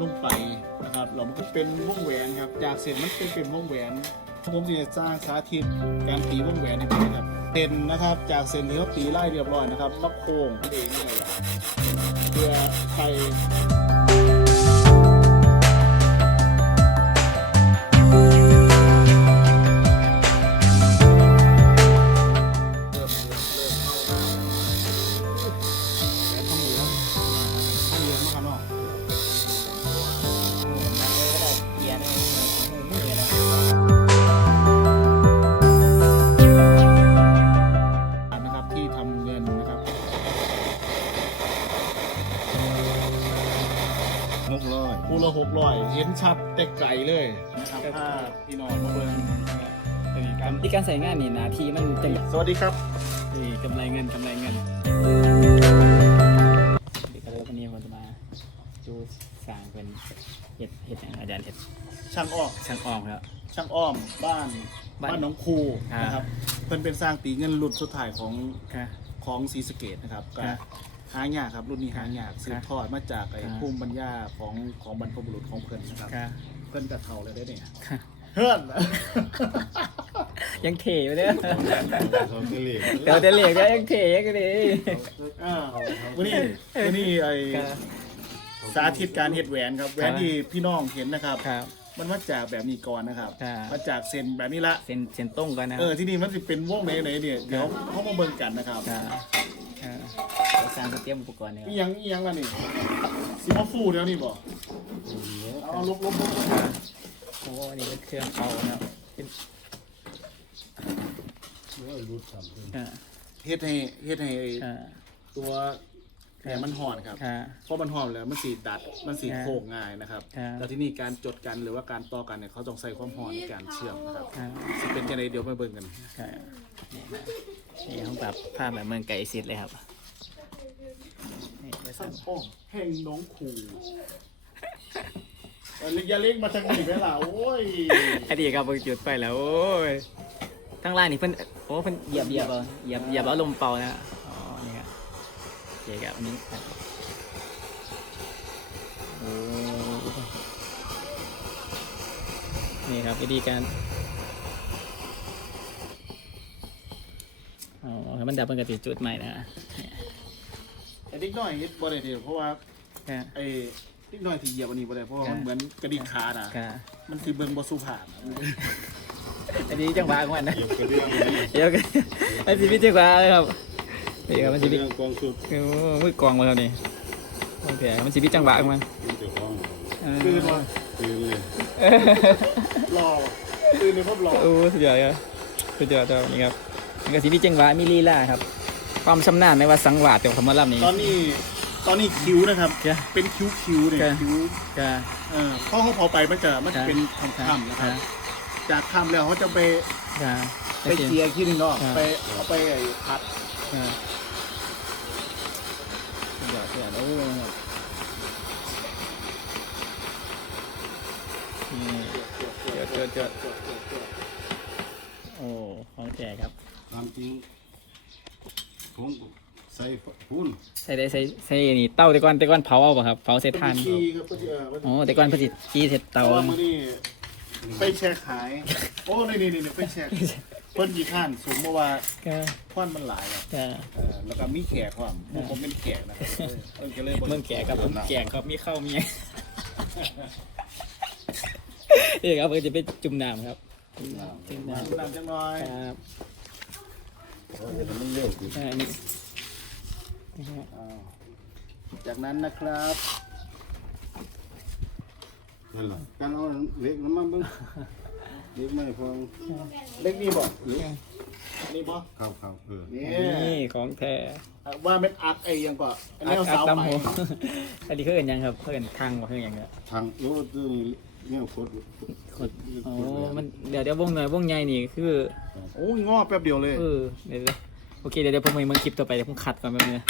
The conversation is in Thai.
ลงไปนะครับเรามันก็เป็นวงแหวนครับจากเส้นมันเป็นเป็นวงแหวนผมจะสร้างสาธิตการตีวงแหวนให้ดูนะครับเส้นนะครับจากเส้นที่เขาตีไล่เรียบร้อยนะครับมาโค้งเองนี่แหละเพื่อใคร หกร้อยคู่ละหกร้อยเห็นชัดแต่ไกลเลยนะครับถ้าพี่น้องมาเบิ่งนะครับเป็นการที่การใส่งานนี่นาทีมันจะสวัสดีครับนี่กำไรเงินกำไรเงินเดี๋ยวก็เลยวันนี้มันจะมาดูสร้างเป็นเห็ดเห็ดอย่างอาจารย์เห็ดช่างอ้อมช่างอ้อมครับช่างอ้อมบ้านบ้านบ้านหน้องคูอ่านนะครับเพิ่นเป็นสร้างตีเงินรุ่นสุดท้ายของค่ะของศรีสะเกดนะครับก็ครับ หายากครับรุ่นนี้หายากสืบทอดมาจากไอ้ครับภูมิปัญญาของของบรรพบุรุษของเพิ่นนะครับ ค่ะเพิ่นกับเขาเลยได้เนี่ยค่ะเฮือนยังเทอยู่เนี่ยเขาเกลียดเดี๋ยวจะเหลียกได้ยังเทยังก็ดีอ้าววันนี้วันนี้ไอ้ครับสาธิตการเฮ็ดแหวนครับแหวนที่พี่น้องเห็นนะครับ ครับ มันมาจากแบบนี้ก่อนนะครับครับ มาจากเส้นแบบนี้ละเส้นเส้นต้งก่อนนะเออที่นี่มันจะเป็นวงไหนไหนเนี่ยเดี๋ยวเขามาเบิ่งกันนะครับค่ะค่ะเอาสร้างเตรียมอุปกรณ์เนี่ยอีหยังอีหยังล่ะนี่สิมาฟูเดี๋ยวนี้บ่เอาลบลบลบโอ้นี่เป็นเครื่องเป่าครับเป็นะเฮ็ดให้เฮ็ดให้ค่ะตัว แหนมันห่อนครับ ค่ะ เพราะมันห่อนแล้วมันสีดัดมันสีครับโค้งง่ายนะครับครับแต่ที่นี่การจดกันหรือว่าการต่อกันเนี่ยเขาต้องใส่ความห่อนในการเชื่อมนะครับค่ะสิเป็นจังไดเดี๋ยวมาเบิ่งกัน ค่ะนี่นะนี่ห้องปรับภาพแบบเมืองไก่สิทธิ์เลยครับนี่ไปสัสั่นงโอ้แห่งน้องขู่เอออย่าเล็กมาทางนี้ไปล่ะโอ้ยอดีตครับเพิ่งจุดไปแล้วโอ้ยทั้งล่างนี่เพิ่นโอ้เพิ่นเหยียบเหยียบเอาเหยียบเหยียบเอาลมเป่านะอ๋อนี่ครับ โอเคครับอันนี้ครับโอ้นี่ครับวิธีการอ๋อให้มันดับปกติจุดใหม่นะไอ้เด็กน้อยเฮ็ดบ่ได้เด้อเพราะว่าค่ะไอ้เด็กน้อยที่เหยียบอันนี้บ่ได้เพราะว่าครับมันเหมือนกระดิกขาน่ะค่ะมันคือเบิ่งบ่สุภาพอันนี้จังหวะของมันนะเหยียบกระเดื่องเลยเดี๋ยวกันอันนี้พี่จังหวะเลยครับ นี่ครับมันกสิระพี่เดื่องกองสุดโอ้มือกองมาแล้วนี่โอเคมันสิพี่จังหวะของมัน มันจะคล้องเออ คือว่าตื่นเลยรอคือในพบรอโอ้สุดยอดครับสุดยอดครับนี่ครับมันก็สิพี่จังหวะมีลีลาครับ ความชำนาญในว่าสังหวาดของคำว่าล่ำนี้ ตอนนี้ตอนนี้คิ้วนะครับ จ้ะเป็นคิ้วคิ้วๆเนี่ยจ้ะ คิ้วจะเออพอเขาเผาไปมันจะมันจะเป็นคำคำๆนะครับจากคำแล้วเขาจะไปจะไปเจียขี้นึงเนาะครับ ไปเอาไปไอ้พัดจะ สุดยอดสุดยอดโอ้ครับนี่เจอเจอเจอโอ้ของแท้ครับตามจริงผมใส่พุ่นใส่ได้ใส่ใส่นี่เต้าแต่ก่อนแต่ก่อนเผาเอาป่ะครับเผาเสร็จทานขี้ครับก็จะเออมันโอ้แต่ก่อนผลิตกี้เสร็จแต่เตาว่ามื่อนี้ไปแชร์ขาย โอ้นี่นี่นี่ไปแชร์ เพิ่นกี่ข้านสูงเมื่อว่าก็ควันมันหลายอะจะเออแล้วก็มีแขกความพวกผมเป็นแขกนะครับเออก็เลยบ่เมืองแก่กับเมืองแก่ครับมีเข้ามีเอกครับเออจะไปจุ่มน้ำครับจุ่มน้ำจุ่มน้น้ำจังน้อยำครับเพราะเดี๋ยวมันเร็วขึ้นอ่านี่นะฮะอ้าวจากนั้นนะครับนั่นแหละการเอาเล็กน้ำมันเบิ้ง เล็กไม่พอเล็กนี่บ่เล็กนี่บ่ครับครับเออนี่นี่ของแท้ว่าเป็นอักไอ้ยังก็อันอันี้กเอาอักเสาตำไปหัวอันนี้เขาเอินหยังครับเขาเอินทางว่าเขาเอินหยังครับทางโอ้ตัวนี้เนี่ยโคตรโอ้มันเดี๋ยวเดี๋ยววงหน่อยวงใหญ่นี่คือโอ้ยงอแป๊บเดียวเลยเออเดี๋ยวเดี๋ยวโอเคเดี๋ยวเดี๋ยวผมไปเมืองคลิปต่อไปเดี๋ยวผมขัดก่อนแป๊บนึงนะ